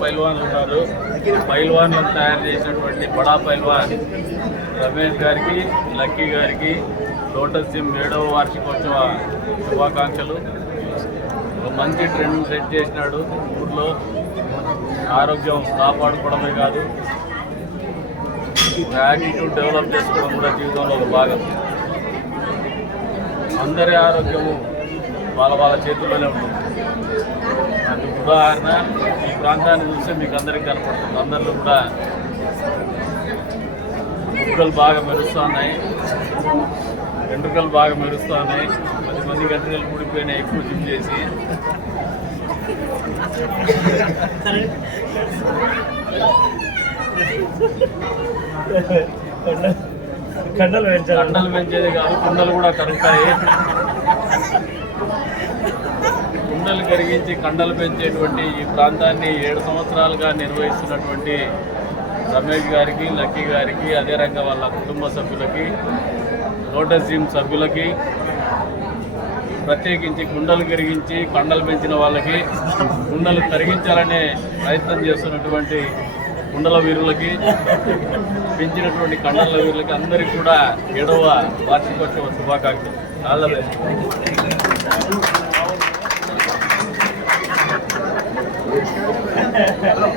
పైల్వాన్లు ఉన్నారు. పైల్వాన్లను తయారు చేసినటువంటి బడా పైల్వాన్ రమేష్ గారికి లక్కీ గారికి లోటస్ జిమ్ ఏడవ వార్షికోత్సవ శుభాకాంక్షలు. ఒక మంచి ట్రెండ్ సెట్ చేసినాడు. ఊర్లో ఆరోగ్యం కాపాడుకోవడమే కాదు యాటిట్యూడ్ డెవలప్ చేసుకోవడం కూడా జీవితంలో ఒక భాగం. అందరి ఆరోగ్యము వాళ్ళ వాళ్ళ చేతుల్లోనే ఉంటుంది. అందుకు ఉదాహరణ ఈ ప్రాంతాన్ని చూస్తే మీకు అందరికీ కనపడుతుంది. అందరిలో కూడా బుక్కలు బాగా మెరుస్తున్నాయి. వెంట్రుకలు బాగా మెరుస్తున్నాయి. పది మంది గంటలు కూడిపోయినాయి ఎక్కువ జిమ్ చేసి. కండలు పెంచాలి. కండలు పెంచేది కాదు కుండలు కూడా కరుగుతాయి. కరిగించి కండలు పెంచేటువంటి ఈ ప్రాంతాన్ని ఏడు సంవత్సరాలుగా నిర్వహిస్తున్నటువంటి రమేష్ గారికి లక్కీ గారికి అదే రంగ వాళ్ళ కుటుంబ సభ్యులకి లోటస్ జిమ్ సభ్యులకి ప్రత్యేకించి కుండలు కరిగించి కండలు పెంచిన వాళ్ళకి కుండలు కరిగించాలనే ప్రయత్నం చేస్తున్నటువంటి కుండల వీరులకి పెంచినటువంటి కండల వీరులకి అందరికీ కూడా ఏడవ వార్షికోత్సవ శుభాకాంక్షలు. All Hello.